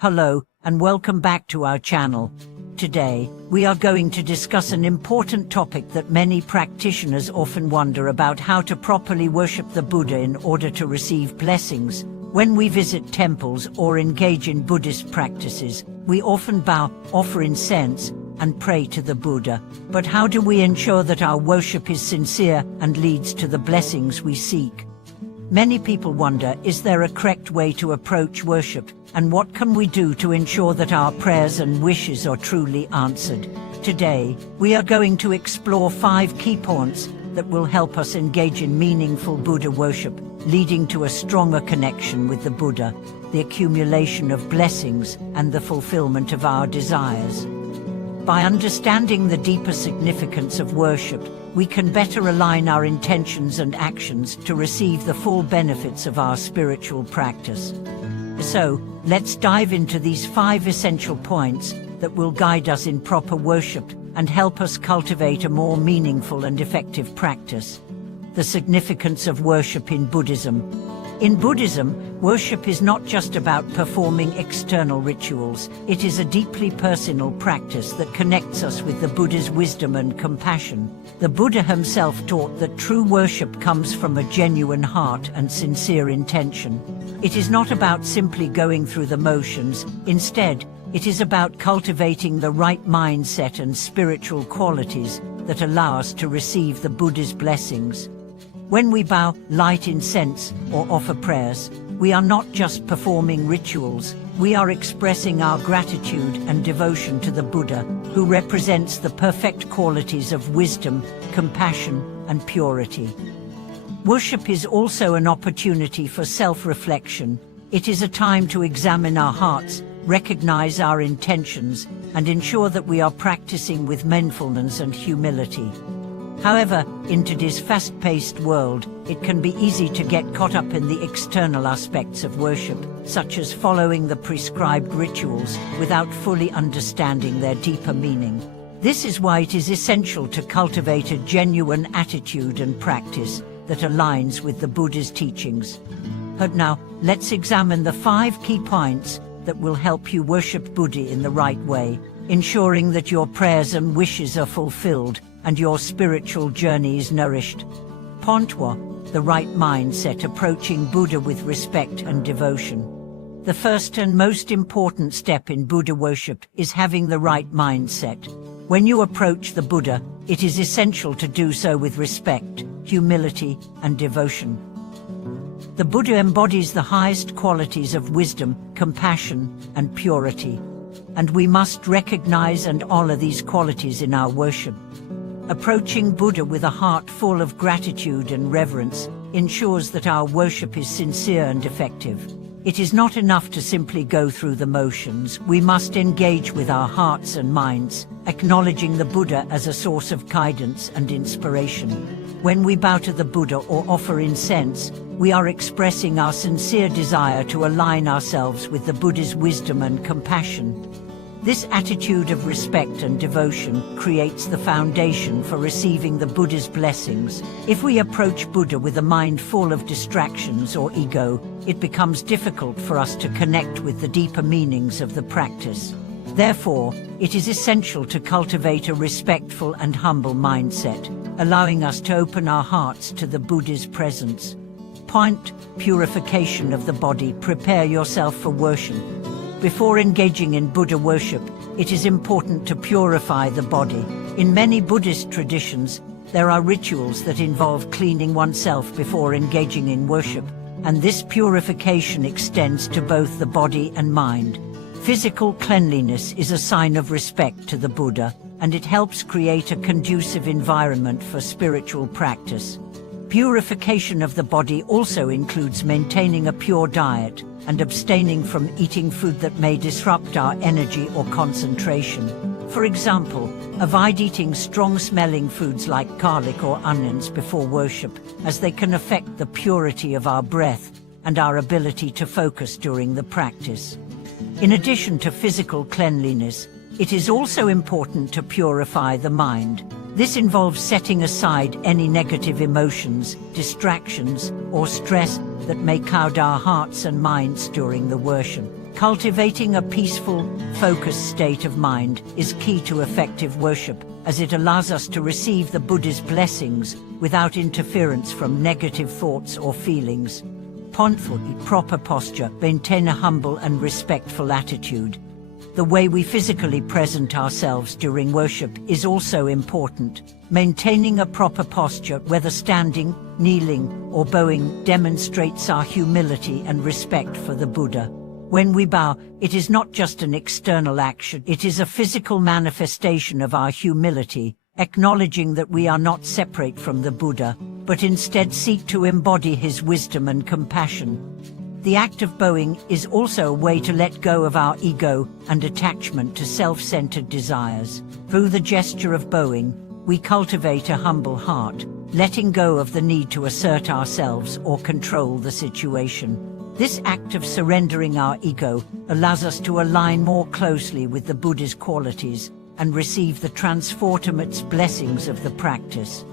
Hello, and welcome back to our channel. Today, we are going to discuss an important topic that many practitioners often wonder about: how to properly worship the Buddha in order to receive blessings. When we visit temples or engage in Buddhist practices, we often bow, offer incense, and pray to the Buddha. But how do we ensure that our worship is sincere and leads to the blessings we seek? Many people wonder, is there a correct way to approach worship, and what can we do to ensure that our prayers and wishes are truly answered? Today, we are going to explore 5 key points that will help us engage in meaningful Buddha worship, leading to a stronger connection with the Buddha, the accumulation of blessings, and the fulfillment of our desires. By understanding the deeper significance of worship, we can better align our intentions and actions to receive the full benefits of our spiritual practice. So, let's dive into these 5 essential points that will guide us in proper worship and help us cultivate a more meaningful and effective practice. The significance of worship in Buddhism. In Buddhism, worship is not just about performing external rituals. It is a deeply personal practice that connects us with the Buddha's wisdom and compassion. The Buddha himself taught that true worship comes from a genuine heart and sincere intention. It is not about simply going through the motions. Instead, it is about cultivating the right mindset and spiritual qualities that allow us to receive the Buddha's blessings. When we bow, light incense, or offer prayers, we are not just performing rituals, we are expressing our gratitude and devotion to the Buddha, who represents the perfect qualities of wisdom, compassion, and purity. Worship is also an opportunity for self-reflection. It is a time to examine our hearts, recognize our intentions, and ensure that we are practicing with mindfulness and humility. However, in today's fast-paced world, it can be easy to get caught up in the external aspects of worship, such as following the prescribed rituals without fully understanding their deeper meaning. This is why it is essential to cultivate a genuine attitude and practice that aligns with the Buddha's teachings. But now, let's examine the 5 key points that will help you worship Buddha in the right way, ensuring that your prayers and wishes are fulfilled and your spiritual journey is nourished. Point 1. The right mindset: approaching Buddha with respect and devotion. The first and most important step in Buddha worship is having the right mindset. When you approach the Buddha, it is essential to do so with respect, humility, and devotion. The Buddha embodies the highest qualities of wisdom, compassion, and purity, and we must recognize and honor these qualities in our worship. Approaching Buddha with a heart full of gratitude and reverence ensures that our worship is sincere and effective. It is not enough to simply go through the motions. We must engage with our hearts and minds, acknowledging the Buddha as a source of guidance and inspiration. When we bow to the Buddha or offer incense, we are expressing our sincere desire to align ourselves with the Buddha's wisdom and compassion. This attitude of respect and devotion creates the foundation for receiving the Buddha's blessings. If we approach Buddha with a mind full of distractions or ego, it becomes difficult for us to connect with the deeper meanings of the practice. Therefore, it is essential to cultivate a respectful and humble mindset, allowing us to open our hearts to the Buddha's presence. Point: purification of the body. Prepare yourself for worship. Before engaging in Buddha worship, it is important to purify the body. In many Buddhist traditions, there are rituals that involve cleaning oneself before engaging in worship, and this purification extends to both the body and mind. Physical cleanliness is a sign of respect to the Buddha, and it helps create a conducive environment for spiritual practice. Purification of the body also includes maintaining a pure diet and abstaining from eating food that may disrupt our energy or concentration. For example, avoid eating strong-smelling foods like garlic or onions before worship, as they can affect the purity of our breath and our ability to focus during the practice. In addition to physical cleanliness, it is also important to purify the mind. This involves setting aside any negative emotions, distractions, or stress that may cloud our hearts and minds during the worship. Cultivating a peaceful, focused state of mind is key to effective worship, as it allows us to receive the Buddha's blessings without interference from negative thoughts or feelings. Proper posture. Maintain a humble and respectful attitude. The way we physically present ourselves during worship is also important. Maintaining a proper posture, whether standing, kneeling, or bowing, demonstrates our humility and respect for the Buddha. When we bow, it is not just an external action, it is a physical manifestation of our humility, acknowledging that we are not separate from the Buddha, but instead seek to embody his wisdom and compassion. The act of bowing is also a way to let go of our ego and attachment to self-centered desires. Through the gesture of bowing, we cultivate a humble heart, letting go of the need to assert ourselves or control the situation. This act of surrendering our ego allows us to align more closely with the Buddha's qualities and receive the transformative blessings of the practice.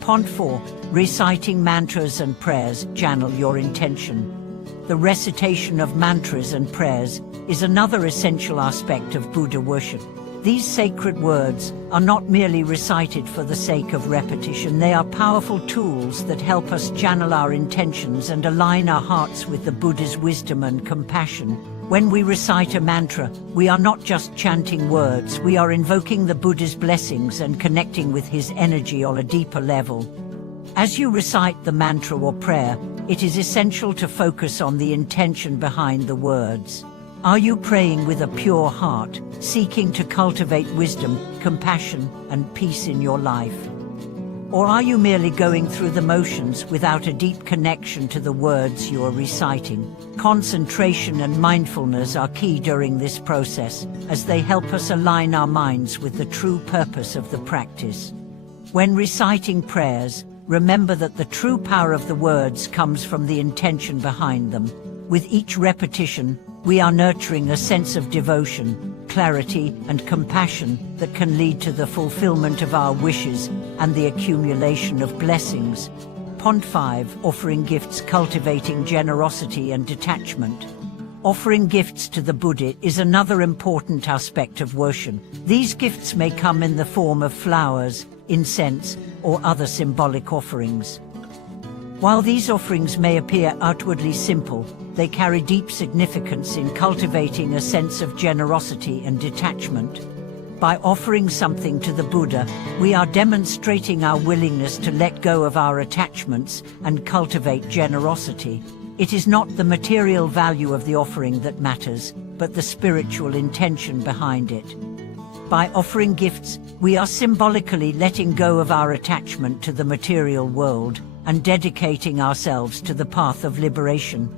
Point 4. Reciting mantras and prayers. Channel your intention. The recitation of mantras and prayers is another essential aspect of Buddha worship. These sacred words are not merely recited for the sake of repetition. They are powerful tools that help us channel our intentions and align our hearts with the Buddha's wisdom and compassion. When we recite a mantra, we are not just chanting words, we are invoking the Buddha's blessings and connecting with his energy on a deeper level. As you recite the mantra or prayer, it is essential to focus on the intention behind the words. Are you praying with a pure heart, seeking to cultivate wisdom, compassion, and peace in your life? Or are you merely going through the motions without a deep connection to the words you are reciting? Concentration and mindfulness are key during this process, as they help us align our minds with the true purpose of the practice. When reciting prayers, remember that the true power of the words comes from the intention behind them. With each repetition, we are nurturing a sense of devotion, clarity, and compassion that can lead to the fulfillment of our wishes and the accumulation of blessings. Point 5. Offering gifts. Cultivating generosity and detachment. Offering gifts to the Buddha is another important aspect of worship. These gifts may come in the form of flowers, incense, or other symbolic offerings. While these offerings may appear outwardly simple, they carry deep significance in cultivating a sense of generosity and detachment. By offering something to the Buddha, we are demonstrating our willingness to let go of our attachments and cultivate generosity. It is not the material value of the offering that matters, but the spiritual intention behind it. By offering gifts, we are symbolically letting go of our attachment to the material world and dedicating ourselves to the path of liberation.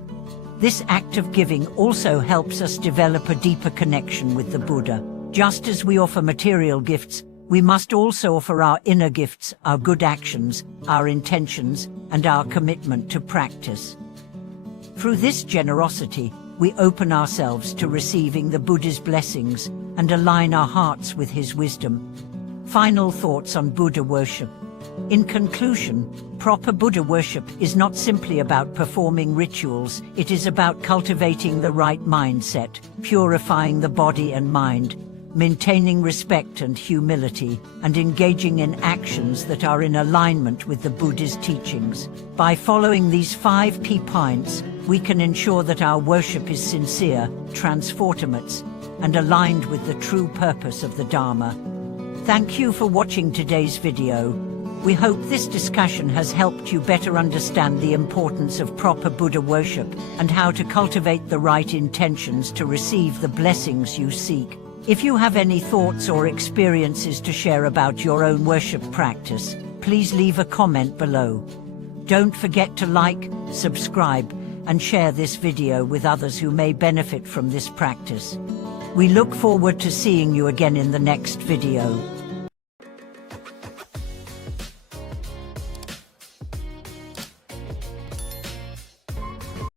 This act of giving also helps us develop a deeper connection with the Buddha. Just as we offer material gifts, we must also offer our inner gifts, our good actions, our intentions, and our commitment to practice. Through this generosity, we open ourselves to receiving the Buddha's blessings and align our hearts with his wisdom. Final thoughts on Buddha worship. In conclusion, proper Buddha worship is not simply about performing rituals, it is about cultivating the right mindset, purifying the body and mind, maintaining respect and humility, and engaging in actions that are in alignment with the Buddha's teachings. By following these 5 key points, we can ensure that our worship is sincere, transformative, and aligned with the true purpose of the Dharma. Thank you for watching today's video. We hope this discussion has helped you better understand the importance of proper Buddha worship and how to cultivate the right intentions to receive the blessings you seek. If you have any thoughts or experiences to share about your own worship practice, please leave a comment below. Don't forget to like, subscribe, and share this video with others who may benefit from this practice. We look forward to seeing you again in the next video.